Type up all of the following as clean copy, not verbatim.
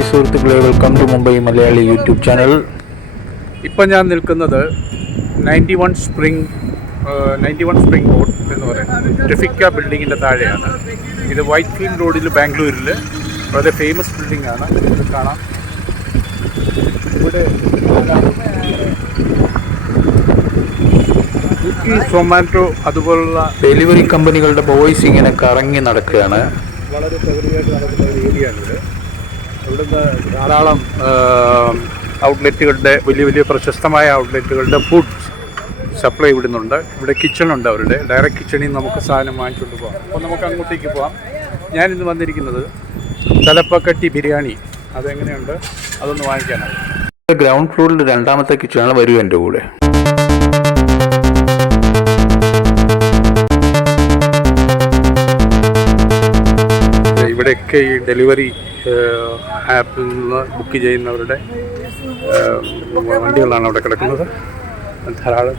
Hi സുഹൃത്തുക്കളെ, welcome to Mumbai Malayali YouTube channel. ഇപ്പം ഞാൻ നിൽക്കുന്നത് 91 സ്പ്രിംഗ് റോഡ് എന്ന് പറയുന്നത് ട്രിഫിക്ക ബിൽഡിങ്ങിൻ്റെ താഴെയാണ്. ഇത് വൈറ്റ് ഫീൽഡ് റോഡിൽ ബാംഗ്ലൂരിൽ വളരെ ഫേമസ് ബിൽഡിംഗ് ആണ്. ഇത് കാണാം. ഇവിടെ സൊമാറ്റോ അതുപോലുള്ള ഡെലിവറി കമ്പനികളുടെ ബോയ്സ് ഇങ്ങനെ കറങ്ങി നടക്കുകയാണ്. വളരെ പ്രകൃതിയായിട്ട് നടക്കുന്ന ഒരു ഏരിയയാണിത്. ഇവിടുന്ന് ധാരാളം ഔട്ട്ലെറ്റുകളുടെ വലിയ പ്രശസ്തമായ ഔട്ട്ലെറ്റുകളുടെ ഫുഡ് സപ്ലൈ ഇവിടുന്നുണ്ട്. ഇവിടെ കിച്ചണുണ്ട്, അവരുടെ ഡയറക്റ്റ് കിച്ചണിൽ നിന്ന് നമുക്ക് സാധനം വാങ്ങിച്ചുകൊണ്ട് പോകാം. അപ്പോൾ നമുക്ക് അങ്ങോട്ടേക്ക് പോകാം. ഞാനിന്ന് വന്നിരിക്കുന്നത് തലപ്പക്കട്ടി ബിരിയാണി, അതെങ്ങനെയുണ്ട് അതൊന്ന് വാങ്ങിക്കാനാണ്. ഗ്രൗണ്ട് ഫ്ലോറിൽ രണ്ടാമത്തെ കിച്ചണാണ്. വരൂ എൻ്റെ കൂടെ. ഇവിടെയൊക്കെ ഈ ഡെലിവറി ആപ്പിൽ നിന്ന് ബുക്ക് ചെയ്യുന്നവരുടെ വണ്ടികളാണ് അവിടെ കിടക്കുന്നത്. ധാരാളം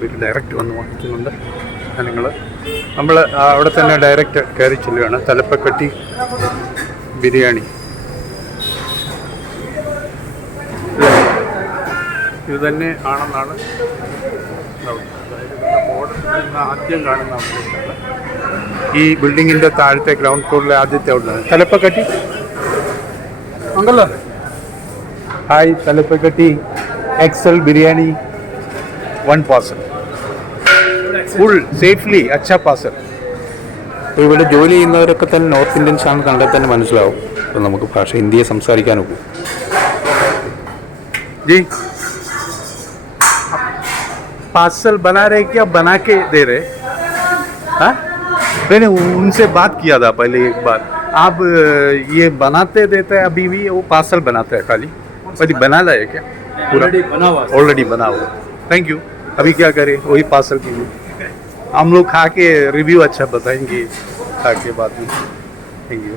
പേര് ഡയറക്റ്റ് വന്ന് വാങ്ങിക്കുന്നുണ്ട് സാധനങ്ങൾ. നമ്മൾ അവിടെ തന്നെ ഡയറക്റ്റ് കയറി ചെല്ലുകയാണ്. തലപ്പക്കട്ടി ബിരിയാണി ഇത് തന്നെ ആണെന്നാണ് ആദ്യം കാണുന്ന ഔട്ട്ലെറ്റാണ്. ഈ ബിൽഡിങ്ങിൻ്റെ താഴത്തെ ഗ്രൗണ്ട് ഫ്ലോറിലെ ആദ്യത്തെ ഔട്ട്ലെറ്റ് തലപ്പക്കട്ടി. അങ്കല്ലോ hi, Thalappakatti excel biryani 1 parcel full safely അച്ഛാ പാർസൽ. അപ്പോൾ ഇവിടെ ജോലി ചെയ്യുന്നവരൊക്കെ തന്നെ നോർത്ത് ഇന്ത്യൻസ് ആണ്, കണ്ടാൽ തന്നെ മനസ്സിലാവും. അപ്പോൾ നമുക്ക് ഭാഷ ഹിന്ദിയെ സംസാരിക്കാനൊക്കെ. जी पार्सल बना रहे क्या, बना के दे रहे? हाँ, मैंने उनसे बात किया था पहले एक बार. आप ये बनाते देते हैं अभी भी, वो पार्सल बनाते हैं खाली? अभी बना लाए क्या? ऑलरेडी बना हुआ. Thank you. अभी क्या करें, वही पार्सल कीजिए. हम लोग खा के रिव्यू अच्छा बताएंगे खा के बाद में. Thank you.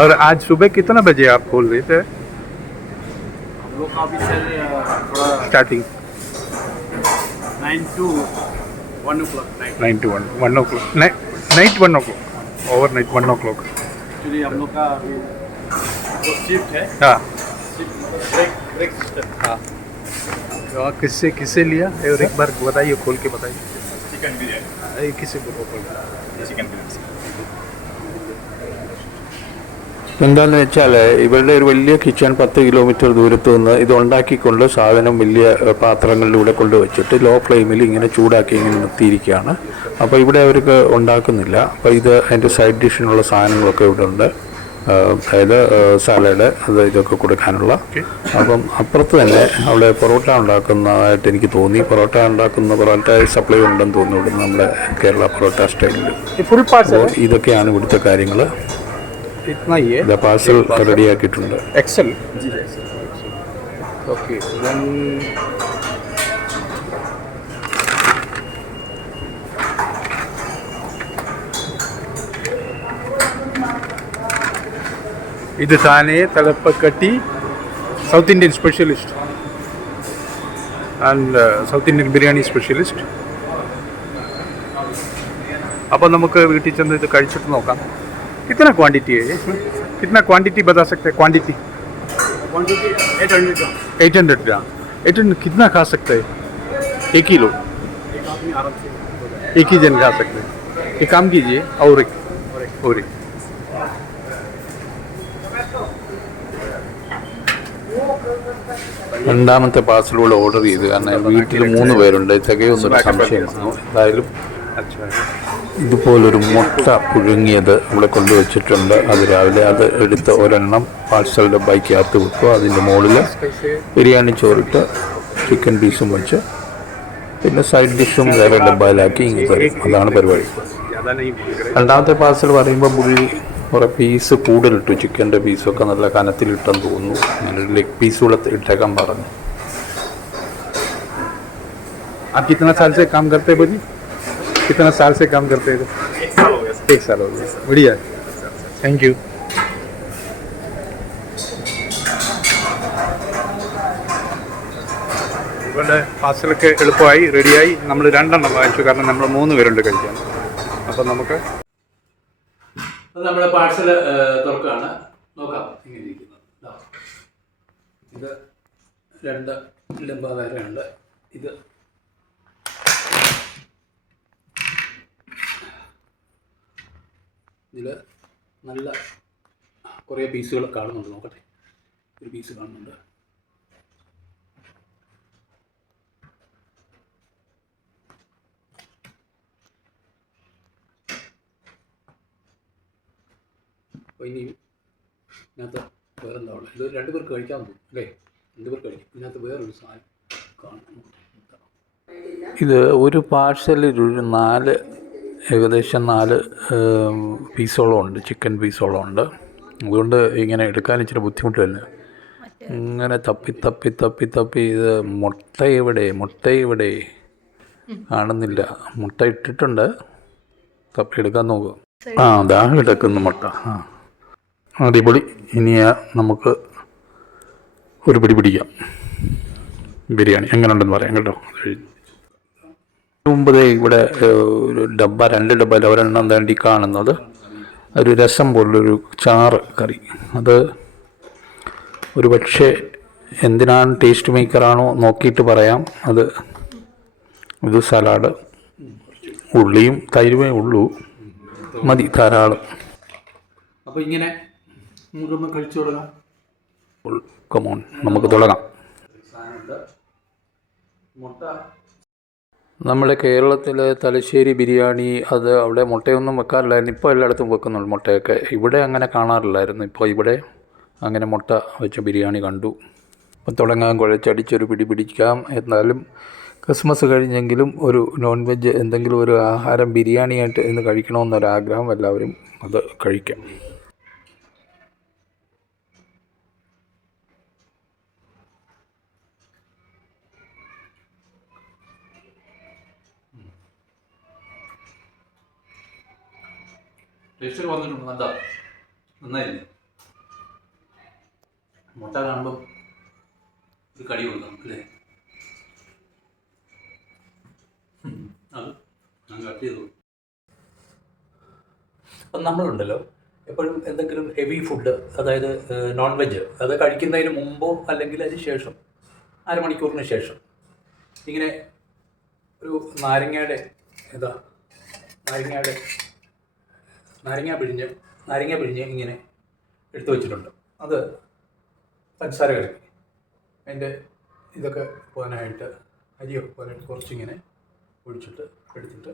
और आज सुबह कितना बजे आप खोल रहे थे? Starting 9 to 1 o'clock night. 9 to 1 o'clock night 1 o'clock overnight 1 o'clock. Actually हम लोग का जो शिफ्ट है, हाँ ब्रेक सिस्टम. हाँ. तो किससे लिया और एक बार बताइए, खोल के बताइए. चिकन बिरयानी. किसी को चिकन बिरयानी. എന്താണെന്ന് വെച്ചാൽ ഇവരുടെ ഒരു വലിയ കിച്ചൺ 10 കിലോമീറ്റർ ദൂരത്ത് നിന്ന് ഇത് ഉണ്ടാക്കിക്കൊണ്ട് സാധനം വലിയ പാത്രങ്ങളിലൂടെ കൊണ്ടുവച്ചിട്ട് ലോ ഫ്ലെയിമിൽ ഇങ്ങനെ ചൂടാക്കി ഇങ്ങനെ നിർത്തിയിരിക്കുകയാണ്. അപ്പോൾ ഇവിടെ അവർക്ക് ഉണ്ടാക്കുന്നില്ല. അപ്പോൾ ഇത് അതിൻ്റെ സൈഡ് ഡിഷിനുള്ള സാധനങ്ങളൊക്കെ ഇവിടെ ഉണ്ട്. അതായത് സാലഡ് ഇതൊക്കെ കൊടുക്കാനുള്ള. അപ്പം അപ്പുറത്ത് തന്നെ അവിടെ പൊറോട്ട ഉണ്ടാക്കുന്നതായിട്ട് എനിക്ക് തോന്നി. പൊറോട്ട സപ്ലൈ ഉണ്ടെന്ന് തോന്നുന്നു ഇവിടുന്ന്, നമ്മുടെ കേരള പൊറോട്ട സ്റ്റൈലിൽ. ഇതൊക്കെയാണ് ഇവിടുത്തെ കാര്യങ്ങൾ. इतना ही है. പാർസൽ റെഡിയാക്കിയിട്ടുണ്ട്. Excel okay. ഇത് താനെ Thalappakatti South Indian specialist and South Indian biryani specialist. അപ്പോൾ നമുക്ക് വീട്ടിൽ ചെന്ന് ഇത് കഴിച്ചിട്ട് നോക്കാം. कितना क्वांटिटी है इसमें? कितना क्वांटिटी बता सकते हैं? क्वांटिटी 800 ग्राम. 800 ग्राम. 800 कितना खा सकते हैं? 1 किलो एक आदमी आराम से हो जाए. एक ही जन खा सकते हैं. एक काम कीजिए, और एक. രണ്ടാമത്തെ പാർസലൂടെ ഓർഡർ ചെയ്ത്, കാരണം വീട്ടിൽ 3 പേരുണ്ട്. തികയൊന്നൊരു സംശയം വന്നു. എന്തായാലും ഇതുപോലൊരു മുട്ട പുഴുങ്ങിയത് ഇവിടെ കൊണ്ടുവച്ചിട്ടുണ്ട്. അത് രാവിലെ അത് എടുത്ത് ഒരെണ്ണം പാർസൽ ഡബ്ബയ്ക്കകത്ത് വെക്കുക. അതിൻ്റെ മുകളിൽ ബിരിയാണി ചോറിട്ട് ചിക്കൻ പീസും വെച്ച് പിന്നെ സൈഡ് ഡിഷും വേറെ ഡബ്ബയിലാക്കി ഇങ്ങനെ തരും. അതാണ് പരിപാടി. രണ്ടാമത്തെ പാർസൽ പറയുമ്പോൾ പുള്ളി കുറേ പീസ് കൂടുതലിട്ടു. ചിക്കൻ്റെ പീസൊക്കെ നല്ല കനത്തിലിട്ടെന്ന് തോന്നുന്നു. അങ്ങനെ ലെഗ് പീസ് കൂടെ ഇട്ടേക്കാൻ പറഞ്ഞു. आप कितना साल से काम करते हैं भाजी? कितना साल से काम करते हैं? 1 साल हो गया. बढ़िया, थैंक यू. ഇവരുടെ പാർസലൊക്കെ എളുപ്പമായി റെഡിയായി. നമ്മൾ 2 വാങ്ങിച്ചു, കാരണം നമ്മൾ 3 പേരുണ്ട് കഴിക്കാൻ. അപ്പം നമുക്ക് അത് നമ്മുടെ പാഴ്സൽ തുറക്കുകയാണ്. നോക്കാം ഇങ്ങനെ ഇരിക്കുന്നത്. ദാ. ഇത് 2 ലംബാകാരമുണ്ട്. ഇത് ഇതിൽ നല്ല കുറേ പീസുകൾ കാണുന്നുണ്ട്. നോക്കട്ടെ, ഒരു പീസ് കാണുന്നുണ്ട്. അപ്പോൾ ഇനിയും ഇതിനകത്ത് വേറെന്താ ഉള്ളത്? ഇത് 2 പേർക്ക് കഴിക്കാൻ പോകും അല്ലേ? 2 പേർക്ക് കഴിക്കും. ഇതിനകത്ത് വേറൊരു സാധനം കാണുന്നു. ഇത് ഒരു പാഴ്സലിൽ ഒരു 4 ഏകദേശം 4 പീസോളം ഉണ്ട്, ചിക്കൻ പീസോളം ഉണ്ട്. അതുകൊണ്ട് ഇങ്ങനെ എടുക്കാൻ ഇച്ചിരി ബുദ്ധിമുട്ട് തന്നെ. ഇങ്ങനെ തപ്പി ഇത് മുട്ട എവിടെ കാണുന്നില്ല. മുട്ട ഇട്ടിട്ടുണ്ട്, തപ്പി എടുക്കാൻ നോക്കുക. ആ ദാ കിടക്കുന്നു മുട്ട. ആ അടിപൊളി. ഇനി നമുക്ക് ഒരു പിടി പിടിക്കാം. ബിരിയാണി എങ്ങനെ ഉണ്ടെന്ന് പറയാം കേട്ടോ. മുമ്പ് ഇവിടെ ഒരു ഡബ്ബ, 2 ഡബ്ബയിൽ ഒരെണ്ണം വേണ്ടി കാണുന്നത് ഒരു രസം പോലുള്ളൊരു ചാറ് കറി. അത് ഒരു പക്ഷേ എന്തിനാണ് ടേസ്റ്റ് മേക്കറാണോ നോക്കിയിട്ട് പറയാം. ഇത് സലാഡ്, ഉള്ളിയും തൈരുമേ ഉള്ളൂ, മതി ധാരാളം. അപ്പോൾ ഇങ്ങനെ നമുക്കൊന്ന് കഴിച്ചു തുടങ്ങാം. കമോൺ, നമുക്ക് തുടങ്ങാം. മുട്ട നമ്മുടെ കേരളത്തിലെ തലശ്ശേരി ബിരിയാണി, അത് അവിടെ മുട്ടയൊന്നും വെക്കാറില്ലായിരുന്നു. ഇപ്പോൾ എല്ലായിടത്തും വെക്കുന്നുള്ളൂ മുട്ടയൊക്കെ. ഇവിടെ അങ്ങനെ കാണാറില്ലായിരുന്നു. ഇപ്പോൾ ഇവിടെ അങ്ങനെ മുട്ട വെച്ച ബിരിയാണി കണ്ടു. അപ്പം തുടങ്ങാൻ കുഴച്ചടിച്ചൊരു പിടി പിടിക്കാം. എന്നാലും ക്രിസ്മസ് കഴിഞ്ഞെങ്കിലും ഒരു നോൺ വെജ് എന്തെങ്കിലും ഒരു ആഹാരം ബിരിയാണിയായിട്ട് ഇന്ന് കഴിക്കണമെന്നൊരാഗ്രഹം. എല്ലാവരും അത് കഴിക്കാം. ടേസ്റ്റ് വന്നിട്ടുണ്ട്. നന്നായിരുന്നു. മുട്ട കാണുമ്പം ഒരു കടി കൊടുക്കണം അല്ലേ? അത് ഞാൻ കട്ട് ചെയ്തു. അപ്പം നമ്മളുണ്ടല്ലോ എപ്പോഴും എന്തെങ്കിലും ഹെവി ഫുഡ്, അതായത് നോൺ വെജ്, അത് കഴിക്കുന്നതിന് മുമ്പോ അല്ലെങ്കിൽ അതിന് ശേഷം, അരമണിക്കൂറിന് ശേഷം ഇങ്ങനെ ഒരു നാരങ്ങ പിഴിഞ്ഞ് ഇങ്ങനെ എടുത്തു വച്ചിട്ടുണ്ട്. അത് പഞ്ചസാര കലക്കി അതിൻ്റെ ഇതൊക്കെ പോകാനായിട്ട്, അരിയൊക്കെ പോകാനായിട്ട് കുറച്ചിങ്ങനെ ഒഴിച്ചിട്ട് എടുത്തിട്ട്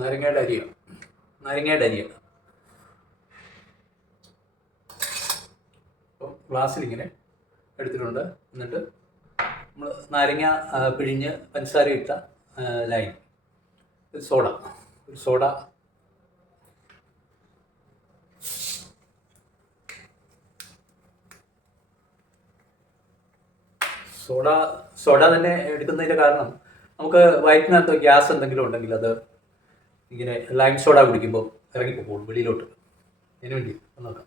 നാരങ്ങയുടെ അരിയാണ്. അപ്പം ഗ്ലാസ്സിലിങ്ങനെ എടുത്തിട്ടുണ്ട്. എന്നിട്ട് നമ്മൾ നാരങ്ങ പിഴിഞ്ഞ് പഞ്ചസാര ഇട്ട ലൈം, സോഡ തന്നെ എടുക്കുന്നതിൻ്റെ കാരണം നമുക്ക് വയറ്റിനകത്ത് ഗ്യാസ് എന്തെങ്കിലും ഉണ്ടെങ്കിൽ അത് ഇങ്ങനെ ലൈം സോഡ കുടിക്കുമ്പോൾ ഇറങ്ങിപ്പോകും വെളിയിലോട്ട്. അതിന് വേണ്ടി നോക്കാം.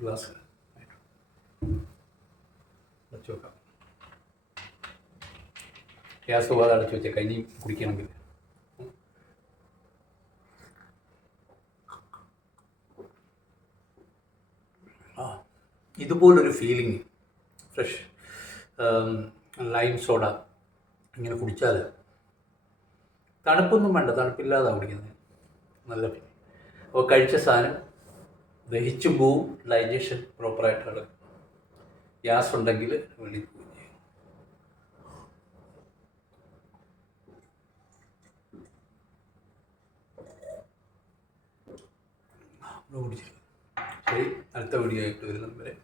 ഗ്ലാസ് അടച്ചു വെക്കാം. ഗ്യാസ് പോകാതെ അടച്ചു വെച്ചേക്കാം ഇനി കുടിക്കണമെങ്കിൽ. ഇതുപോലൊരു ഫീലിംഗ് ഫ്രഷ് ലൈം സോഡ ഇങ്ങനെ കുടിച്ചാൽ തണുപ്പൊന്നും വേണ്ട, തണുപ്പില്ലാതെ കുടിക്കുന്നത്. നല്ല ഫീലിംഗ്. അപ്പോൾ കഴിച്ച സാധനം ദഹിച്ചു പോവും, ഡൈജഷൻ പ്രോപ്പറായിട്ട് നടക്കും. ഗ്യാസ് ഉണ്ടെങ്കിൽ വെളിയിൽ പോവുകയും ചെയ്യും. കുടിച്ചില്ല. ശരി, അടുത്ത വീഡിയോ ആയിട്ട് വരുന്നത് വരെ.